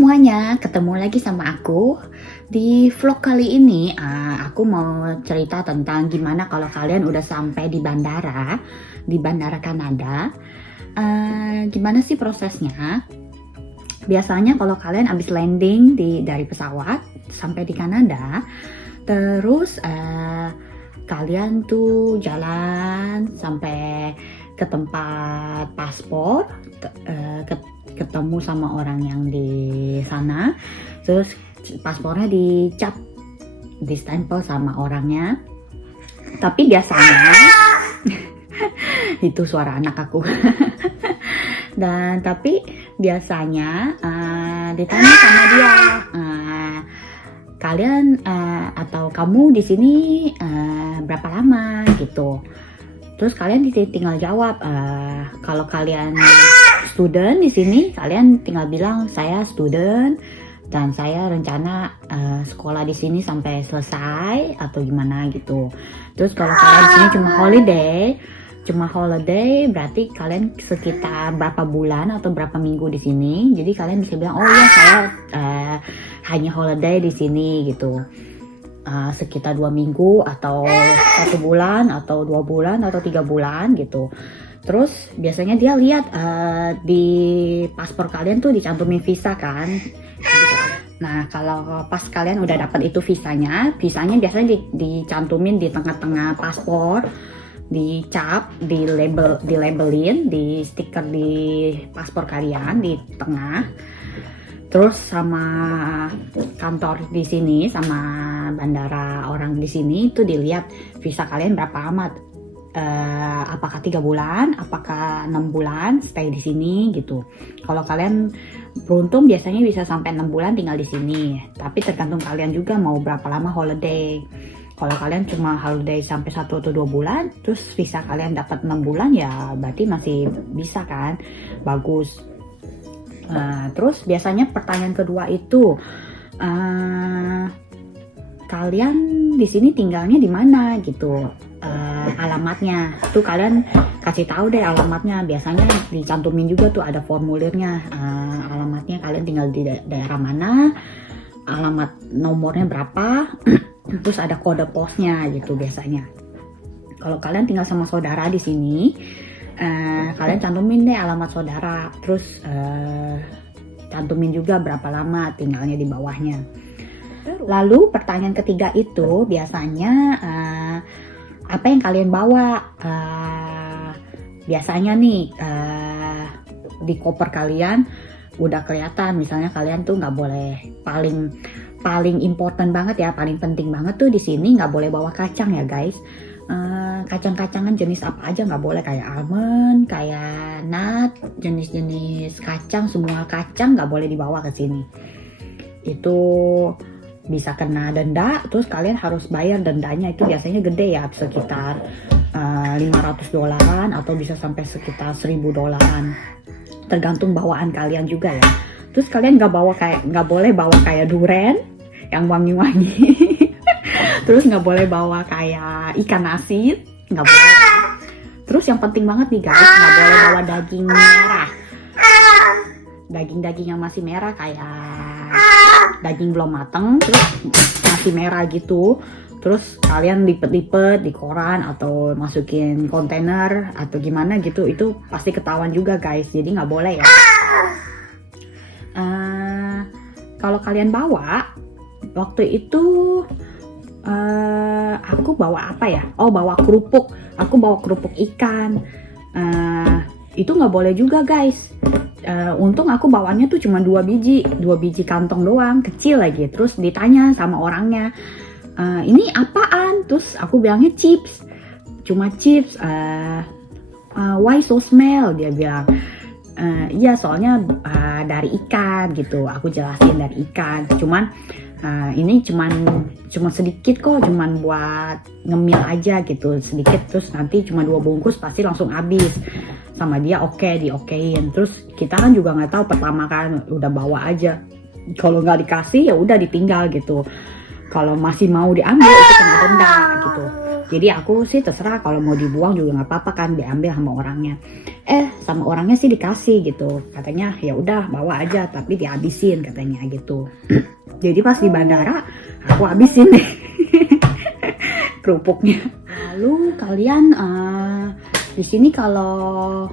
semuanya, ketemu lagi sama aku. Di vlog kali ini, aku mau cerita tentang gimana kalau kalian udah sampai di bandara Kanada. Gimana sih prosesnya? Biasanya kalau kalian habis landing dari pesawat sampai di Kanada, terus kalian tuh jalan sampai ke tempat paspor, ketemu sama orang yang di sana, terus paspornya dicap, distempel sama orangnya. Tapi biasanya itu suara anak aku. Dan tapi biasanya ditanya sama dia, kalian atau kamu di sini berapa lama gitu. Terus kalian tinggal jawab, kalau kalian student di sini, kalian tinggal bilang saya student dan saya rencana sekolah di sini sampai selesai atau gimana gitu. Terus kalau kalian di sini cuma holiday berarti kalian sekitar berapa bulan atau berapa minggu di sini. Jadi kalian bisa bilang, oh ya saya hanya holiday di sini gitu. Sekitar 2 minggu atau 1 bulan atau 2 bulan atau 3 bulan gitu. Terus biasanya dia lihat di paspor kalian tuh dicantumin visa kan. Nah kalau pas kalian udah dapat itu visanya biasanya dicantumin di tengah-tengah paspor, dicap, dilabelin, di stiker di paspor kalian di tengah. Terus sama kantor di sini, sama bandara orang di sini itu dilihat visa kalian berapa amat, apakah 3 bulan, apakah 6 bulan stay di sini gitu. Kalau kalian beruntung biasanya bisa sampai 6 bulan tinggal di sini. Tapi tergantung kalian juga mau berapa lama holiday. Kalau kalian cuma holiday sampai 1 atau 2 bulan, terus visa kalian dapat 6 bulan ya berarti masih bisa kan, bagus. Terus biasanya pertanyaan kedua itu, kalian di sini tinggalnya di mana gitu, alamatnya tuh kalian kasih tahu deh alamatnya. Biasanya dicantumin juga tuh ada formulirnya, alamatnya kalian tinggal di daerah mana, alamat nomornya berapa, terus ada kode posnya gitu biasanya. Kalau kalian tinggal sama saudara di sini, kalian cantumin deh alamat saudara, terus cantumin juga berapa lama tinggalnya di bawahnya. Lalu pertanyaan ketiga itu biasanya apa yang kalian bawa. Biasanya nih di koper kalian udah kelihatan, misalnya kalian tuh nggak boleh, paling important banget ya, paling penting banget tuh di sini nggak boleh bawa kacang ya guys. Kacang-kacangan jenis apa aja nggak boleh, kayak almond, kayak nut, jenis-jenis kacang, semua kacang nggak boleh dibawa ke sini. Itu bisa kena denda, terus kalian harus bayar dendanya. Itu biasanya gede ya, sekitar $500 atau bisa sampai sekitar $1.000, tergantung bawaan kalian juga ya. Terus kalian nggak boleh bawa kayak durian yang wangi-wangi. Terus nggak boleh bawa kayak ikan asin, nggak boleh. Terus yang penting banget nih guys, nggak boleh bawa daging merah, daging yang masih merah, kayak daging belum mateng terus masih merah gitu. Terus kalian lipet-lipet di koran atau masukin kontainer atau gimana gitu, itu pasti ketahuan juga guys, jadi nggak boleh ya. Kalau kalian bawa waktu itu, aku bawa apa ya? Oh, bawa kerupuk. Aku bawa kerupuk ikan. Itu nggak boleh juga guys. Untung aku bawanya tuh cuma 2 biji kantong doang, kecil lagi. Terus ditanya sama orangnya, ini apaan? Terus aku bilangnya chips, cuma chips. Why so smell? Dia bilang, iya soalnya dari ikan gitu. Aku jelasin dari ikan. Cuman ini cuma sedikit kok, cuman buat ngemil aja gitu, sedikit. Terus nanti cuma 2 bungkus pasti langsung habis. Sama dia diokein. Terus kita kan juga nggak tahu, pertama kan udah bawa aja. Kalau nggak dikasih ya udah ditinggal gitu. Kalau masih mau diambil itu kena denda gitu. Jadi aku sih terserah, kalau mau dibuang juga nggak apa-apa kan, diambil sama orangnya. sama orangnya sih dikasih gitu, katanya ya udah bawa aja tapi dihabisin katanya gitu. Jadi pas di bandara aku habisin deh kerupuknya. Lalu kalian di sini kalau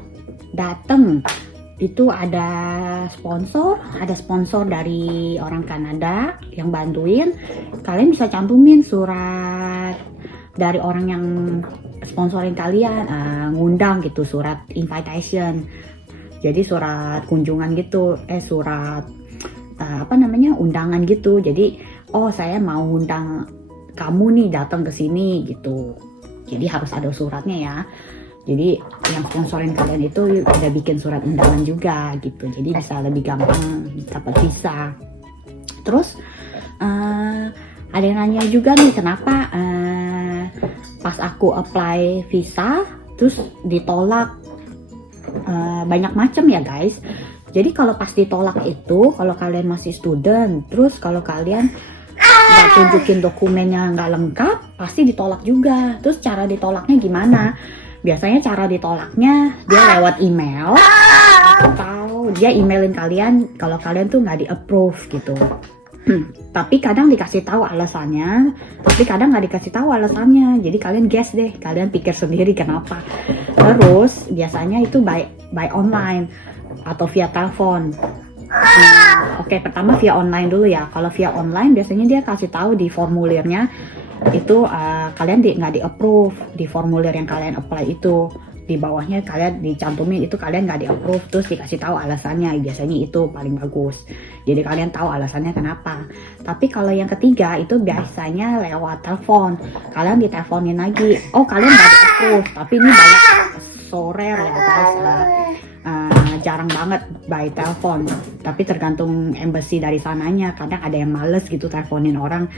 dateng itu ada sponsor dari orang Kanada yang bantuin. Kalian bisa cantumin surat dari orang yang sponsorin kalian, ngundang gitu, surat invitation. Jadi surat kunjungan gitu, surat undangan gitu. Jadi oh saya mau undang kamu nih datang ke sini gitu. Jadi harus ada suratnya ya. Jadi yang sponsorin kalian itu udah bikin surat undangan juga gitu. Jadi bisa lebih gampang dapat visa. Terus ada yang nanya juga nih kenapa pas aku apply visa terus ditolak, banyak macam ya guys. Jadi kalau pas ditolak itu kalau kalian masih student, terus kalau kalian nggak tunjukin dokumennya nggak lengkap, pasti ditolak juga. Terus cara ditolaknya gimana? Biasanya cara ditolaknya dia lewat email atau dia emailin kalian kalau kalian tuh nggak di approve gitu. Tapi kadang dikasih tahu alasannya, tapi kadang nggak dikasih tahu alasannya. Jadi kalian guess deh, kalian pikir sendiri kenapa. Terus biasanya itu by online atau via telepon. Oke, pertama via online dulu ya. Kalau via online biasanya dia kasih tahu di formulirnya itu kalian nggak di approve di formulir yang kalian apply itu. Di bawahnya kalian dicantumin itu kalian nggak di approve, terus dikasih tahu alasannya. Biasanya itu paling bagus. Jadi kalian tahu alasannya kenapa. Tapi kalau yang ketiga itu biasanya lewat telepon. Kalian diteleponin lagi. Oh kalian nggak di approve, tapi ini banyak sore ya guys. Jarang banget by telepon. Tapi tergantung embassy dari sananya. Kadang ada yang males gitu teleponin orang.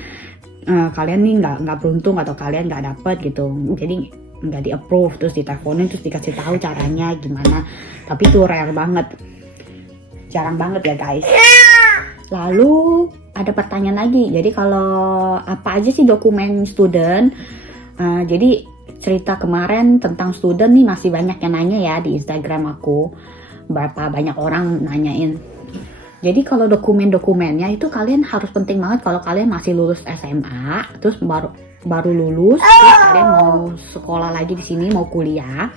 Kalian nih nggak beruntung atau kalian nggak dapet gitu. Jadi nggak di approve, terus diteleponin, terus dikasih tahu caranya gimana. Tapi itu rare banget, jarang banget ya guys. Lalu ada pertanyaan lagi, jadi kalau apa aja sih dokumen student? Jadi cerita kemarin tentang student nih masih banyak yang nanya ya di Instagram aku, berapa banyak orang nanyain. Jadi kalau dokumennya itu kalian harus penting banget kalau kalian masih lulus SMA, terus baru lulus, terus kalian mau sekolah lagi di sini, mau kuliah,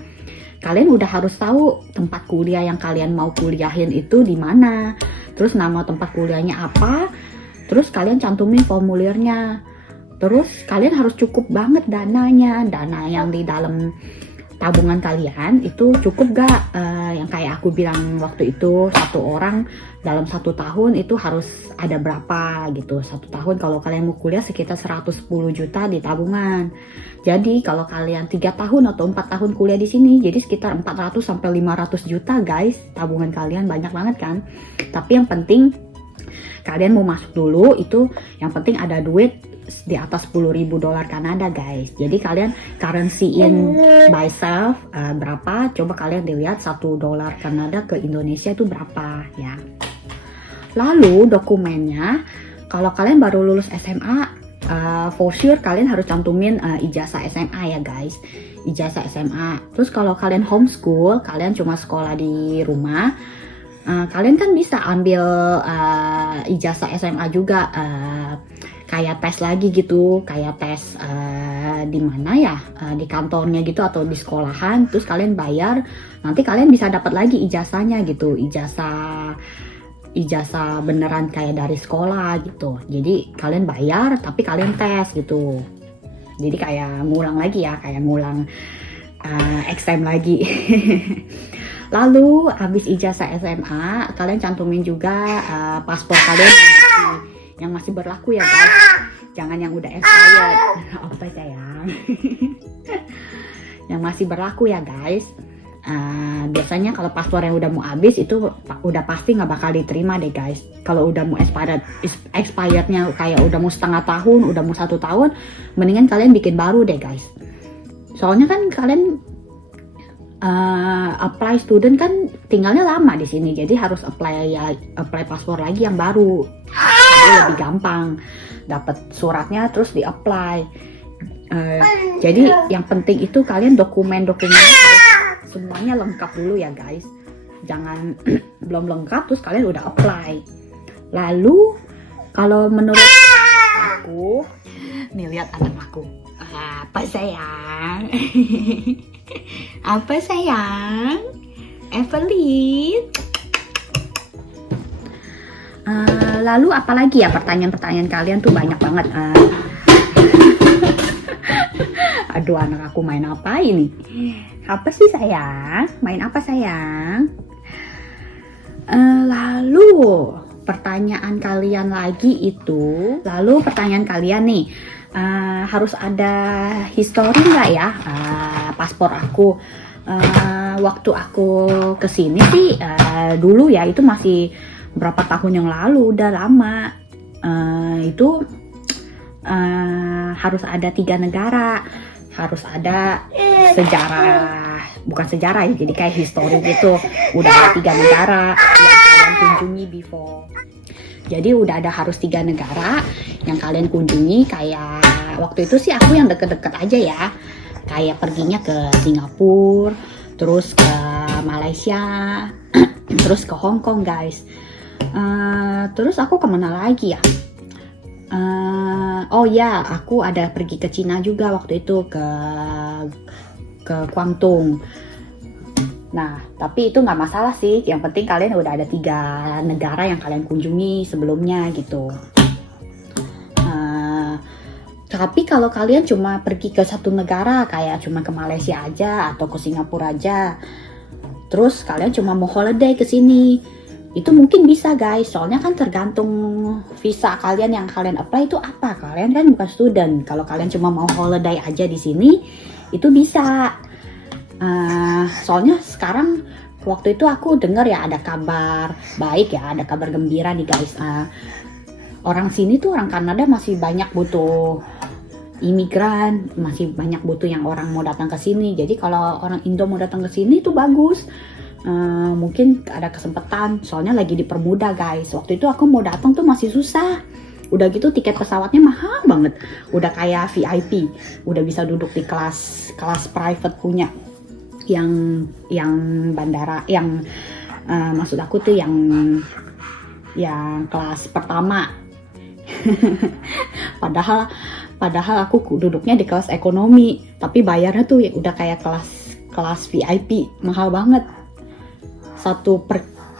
kalian udah harus tahu tempat kuliah yang kalian mau kuliahin itu di mana, terus nama tempat kuliahnya apa, terus kalian cantumin formulirnya, terus kalian harus cukup banget dananya, dana yang di dalam tabungan kalian itu cukup gak? Yang kayak aku bilang waktu itu, satu orang dalam 1 tahun itu harus ada berapa gitu. 1 tahun kalau kalian mau kuliah sekitar 110 juta di tabungan. Jadi kalau kalian 3 tahun atau 4 tahun kuliah di sini, jadi sekitar 400 sampai 500 juta guys. Tabungan kalian banyak banget kan. Tapi yang penting kalian mau masuk dulu itu, yang penting ada duit di atas $10.000 Kanada guys. Jadi kalian currency-in by self berapa, coba kalian dilihat $1 Kanada ke Indonesia itu berapa ya. Lalu dokumennya, kalau kalian baru lulus SMA, for sure kalian harus cantumin ijazah SMA ya guys, ijazah SMA. Terus kalau kalian homeschool, kalian cuma sekolah di rumah, kalian kan bisa ambil ijazah SMA juga, kayak tes lagi gitu, kayak tes di mana ya, di kantornya gitu atau di sekolahan. Terus kalian bayar, nanti kalian bisa dapat lagi ijazahnya gitu, ijazah beneran kayak dari sekolah gitu. Jadi kalian bayar tapi kalian tes gitu. Jadi kayak ngulang lagi ya, kayak ngulang exam lagi. Lalu habis ijazah SMA, kalian cantumin juga paspor kalian yang masih berlaku ya guys. Jangan yang udah expired. Apa sayang? Yang masih berlaku ya guys. Biasanya kalau paspor yang udah mau habis itu udah pasti nggak bakal diterima deh guys. Kalau udah mau expirednya kayak udah mau setengah tahun, udah mau 1 tahun, mendingan kalian bikin baru deh guys. Soalnya kan kalian apply student kan tinggalnya lama di sini, jadi harus apply paspor lagi yang baru. Jadi lebih gampang dapat suratnya terus di apply. Jadi yang penting itu kalian dokumennya semuanya lengkap dulu ya guys. Jangan belum lengkap terus kalian udah apply. Lalu kalau menurut aku, nih lihat anak aku. Apa sayang? Apa sayang? Evelyn. Lalu apalagi ya, pertanyaan-pertanyaan kalian tuh banyak banget. Aduh, anak aku main apa ini? Apa sih sayang? Main apa sayang? Lalu pertanyaan kalian nih, harus ada history nggak ya? Paspor aku waktu aku kesini sih dulu ya, itu masih berapa tahun yang lalu, udah lama. Itu harus ada 3 negara, harus ada sejarah, bukan sejarah ya, jadi kayak history gitu. Udah ada 3 negara yang kalian kunjungi before. Jadi udah ada harus 3 negara yang kalian kunjungi. Kayak waktu itu sih aku yang deket-deket aja ya, kayak perginya ke Singapura, terus ke Malaysia, terus ke Hong Kong guys. Terus aku kemana lagi ya? Oh ya, aku ada pergi ke Cina juga waktu itu, ke Guangdong. Nah, tapi itu nggak masalah sih. Yang penting kalian udah ada 3 negara yang kalian kunjungi sebelumnya gitu. Tapi kalau kalian cuma pergi ke satu negara, kayak cuma ke Malaysia aja atau ke Singapura aja, terus kalian cuma mau holiday ke sini, itu mungkin bisa guys. Soalnya kan tergantung visa kalian yang kalian apply itu apa. Kalian kan bukan student. Kalau kalian cuma mau holiday aja di sini, itu bisa. Soalnya sekarang waktu itu aku dengar ya ada kabar baik ya, ada kabar gembira nih guys. Orang sini tuh, orang Kanada masih banyak butuh imigran, masih banyak butuh yang orang mau datang ke sini. Jadi kalau orang Indo mau datang ke sini itu bagus. Mungkin ada kesempatan, soalnya lagi dipermudah guys. Waktu itu aku mau datang tuh masih susah. Udah gitu tiket pesawatnya mahal banget. Udah kayak VIP, udah bisa duduk di kelas private punya yang bandara, yang maksud aku tuh yang kelas pertama. padahal aku duduknya di kelas ekonomi, tapi bayarnya tuh ya udah kayak kelas VIP, mahal banget.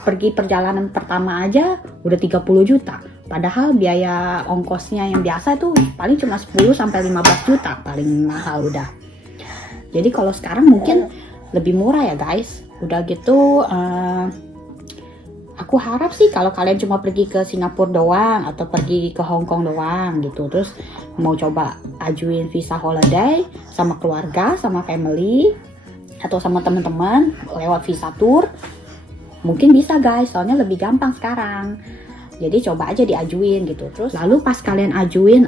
Pergi perjalanan pertama aja udah 30 juta. Padahal biaya ongkosnya yang biasa tuh paling cuma 10 sampai 15 juta paling mahal udah. Jadi kalau sekarang mungkin lebih murah ya guys. Udah gitu aku harap sih kalau kalian cuma pergi ke Singapura doang atau pergi ke Hong Kong doang gitu, terus mau coba ajuin visa holiday sama keluarga, sama family atau sama teman-teman lewat visa tour, mungkin bisa guys, soalnya lebih gampang sekarang. Jadi coba aja diajuin gitu. Terus lalu pas kalian ajuin,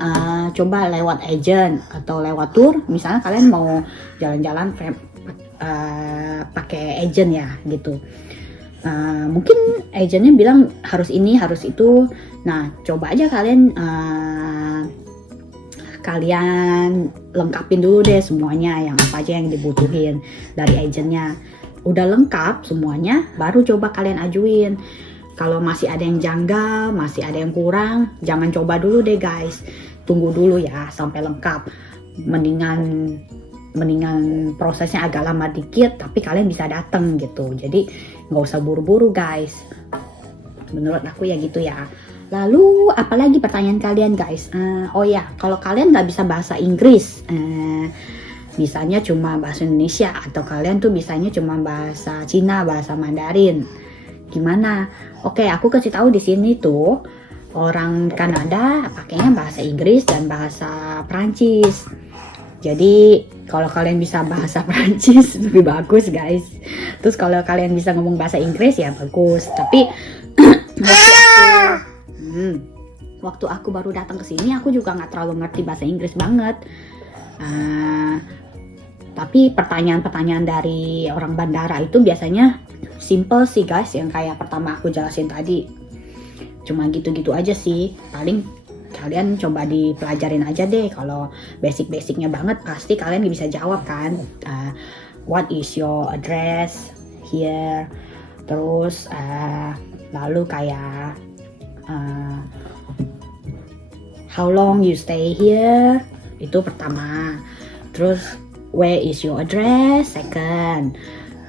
coba lewat agent atau lewat tour. Misalnya kalian mau jalan-jalan pakai agent ya gitu. Mungkin agentnya bilang harus ini, harus itu. Nah, coba aja kalian lengkapin dulu deh semuanya, yang apa aja yang dibutuhin dari agentnya. Udah lengkap semuanya, baru coba kalian ajuin. Kalau masih ada yang janggal, masih ada yang kurang, jangan coba dulu deh guys. Tunggu dulu ya sampai lengkap. Mendingan prosesnya agak lama dikit, tapi kalian bisa datang gitu. Jadi nggak usah buru-buru guys. Menurut aku ya gitu ya. Lalu apalagi pertanyaan kalian guys? Oh ya, kalau kalian nggak bisa bahasa Inggris, bisanya cuma bahasa Indonesia, atau kalian tuh bisanya cuma bahasa Cina, bahasa Mandarin, gimana? Oke, aku kasih tahu di sini tuh orang Kanada pakainya bahasa Inggris dan bahasa Prancis. Jadi kalau kalian bisa bahasa Prancis lebih bagus guys. Terus kalau kalian bisa ngomong bahasa Inggris ya bagus. Tapi waktu aku baru datang ke sini, aku juga nggak terlalu ngerti bahasa Inggris banget. Tapi pertanyaan-pertanyaan dari orang bandara itu biasanya simple sih guys, yang kayak pertama aku jelasin tadi. Cuma gitu-gitu aja sih. Paling kalian coba dipelajarin aja deh. Kalau basic-basicnya banget pasti kalian bisa jawab kan. what is your address here, terus lalu kayak how long you stay here, itu pertama. Terus where is your address, second.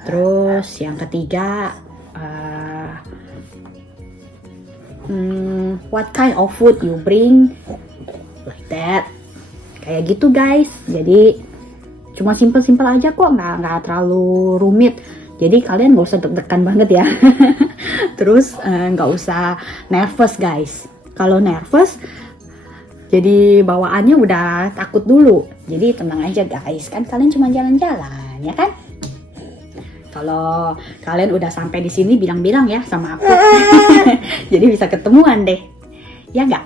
Terus yang ketiga what kind of food you bring, like that, kayak gitu guys. Jadi cuma simple aja kok, nggak terlalu rumit. Jadi kalian nggak usah deg-degan banget ya. Terus nggak usah nervous guys. Kalau nervous jadi bawaannya udah takut dulu. Jadi tenang aja guys, kan kalian cuma jalan-jalan ya kan. Kalau kalian udah sampai di sini bilang-bilang ya sama aku. Jadi bisa ketemuan deh. Ya nggak?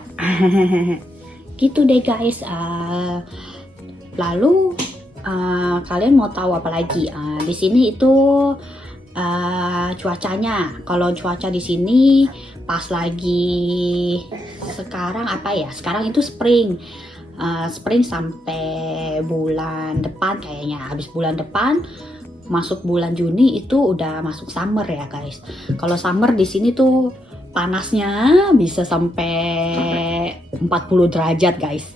Gitu deh guys. Lalu kalian mau tahu apa lagi? Di sini itu cuacanya. Kalau cuaca di sini pas lagi sekarang apa ya? Sekarang itu spring. Spring sampai bulan depan kayaknya. Habis bulan depan masuk bulan Juni itu udah masuk summer ya guys. Kalau summer di sini tuh panasnya bisa sampai 40 derajat guys.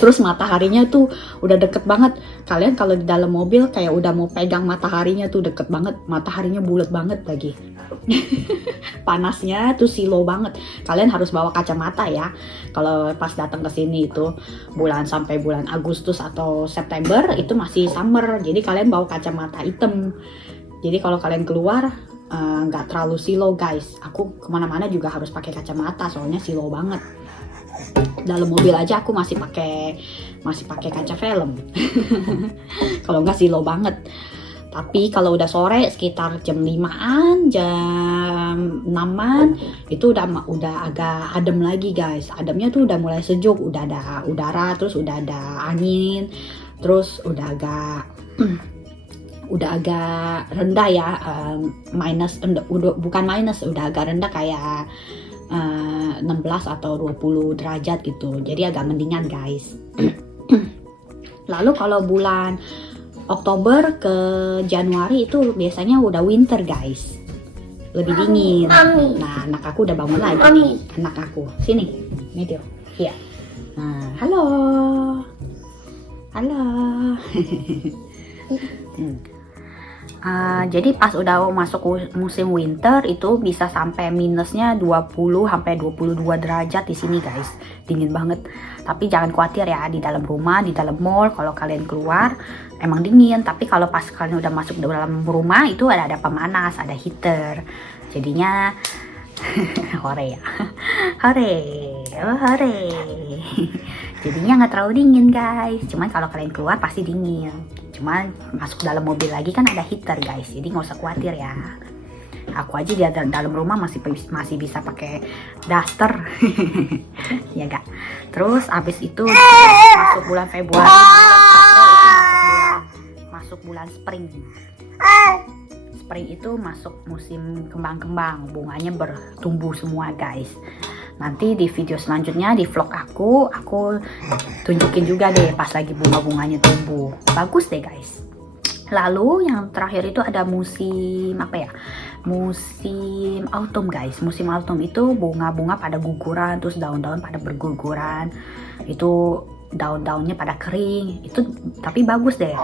Terus mataharinya tuh udah deket banget. Kalian kalau di dalam mobil kayak udah mau pegang mataharinya tuh deket banget. Mataharinya bulat banget lagi. Panasnya tuh silo banget. Kalian harus bawa kacamata ya. Kalau pas datang ke sini itu sampai bulan Agustus atau September itu masih summer. Jadi kalian bawa kacamata hitam. Jadi kalau kalian keluar nggak terlalu silo guys. Aku kemana-mana juga harus pakai kacamata soalnya silo banget. Dalam mobil aja aku masih pakai kaca film. Kalau nggak silo banget. Tapi kalau udah sore sekitar jam 5-an, jam 6-an itu udah agak adem lagi guys. Ademnya tuh udah mulai sejuk, udah ada udara, terus udah ada angin, terus udah agak rendah ya, bukan minus, udah agak rendah kayak 16 atau 20 derajat gitu. Jadi agak mendingan guys. Lalu kalau bulan Oktober ke Januari itu biasanya udah winter guys, lebih dingin. Nah anak aku udah bangun lagi nih. Anak aku sini Medio ya. Nah, halo. Jadi pas udah masuk musim winter itu bisa sampai minusnya 20 sampai 22 derajat di sini guys. Dingin banget. Tapi jangan khawatir ya, di dalam rumah, di dalam mall kalau kalian keluar emang dingin, tapi kalau pas kalian udah masuk dalam rumah itu ada pemanas, ada heater. Jadinya hore ya. Hore. Jadinya nggak terlalu dingin guys. Cuman kalau kalian keluar pasti dingin. Cuman masuk dalam mobil lagi kan ada heater guys, jadi nggak usah khawatir ya. Aku aja di dalam rumah masih bisa pakai daster. Ya gak. Terus abis itu masuk bulan Februari, masuk bulan spring. Spring itu masuk musim kembang-kembang, bunganya bertumbuh semua guys. Nanti di video selanjutnya di vlog aku tunjukin juga deh pas lagi bunga-bunganya tumbuh. Bagus deh guys. Lalu yang terakhir itu ada musim apa ya? Musim autumn guys. Musim autumn itu bunga-bunga pada guguran, terus daun-daun pada berguguran. Itu daun-daunnya pada kering. Itu tapi bagus deh.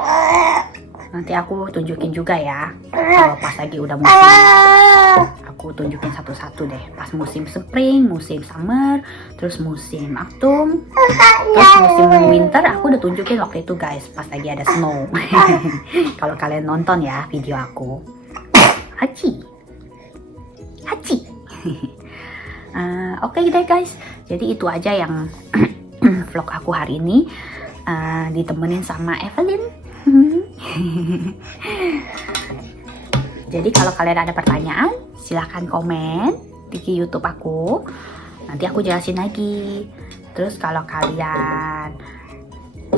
Nanti aku tunjukin juga ya. Kalau pas lagi udah musim, aku tunjukin satu-satu deh. Pas musim spring, musim summer, terus musim autumn, terus musim winter aku udah tunjukin waktu itu guys. Pas lagi ada snow. Kalau kalian nonton ya video aku. Hachi. Oke deh guys. Jadi itu aja yang vlog aku hari ini. Ditemenin sama Evelyn. Jadi kalau kalian ada pertanyaan silahkan komen di YouTube aku, nanti aku jelasin lagi. Terus kalau kalian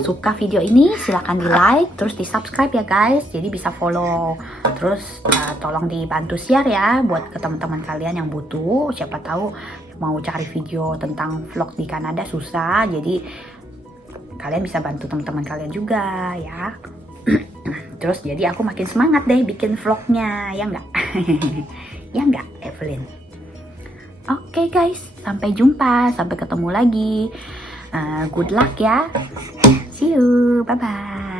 suka video ini silahkan di like, terus di subscribe ya guys, jadi bisa follow. Terus tolong dibantu share ya buat ke teman-teman kalian yang butuh. Siapa tahu mau cari video tentang vlog di Kanada susah, jadi kalian bisa bantu teman-teman kalian juga ya. Terus jadi aku makin semangat deh bikin vlognya, ya nggak? Ya nggak, Evelyn? Oke guys, sampai jumpa, sampai ketemu lagi. Good luck ya. See you, bye-bye.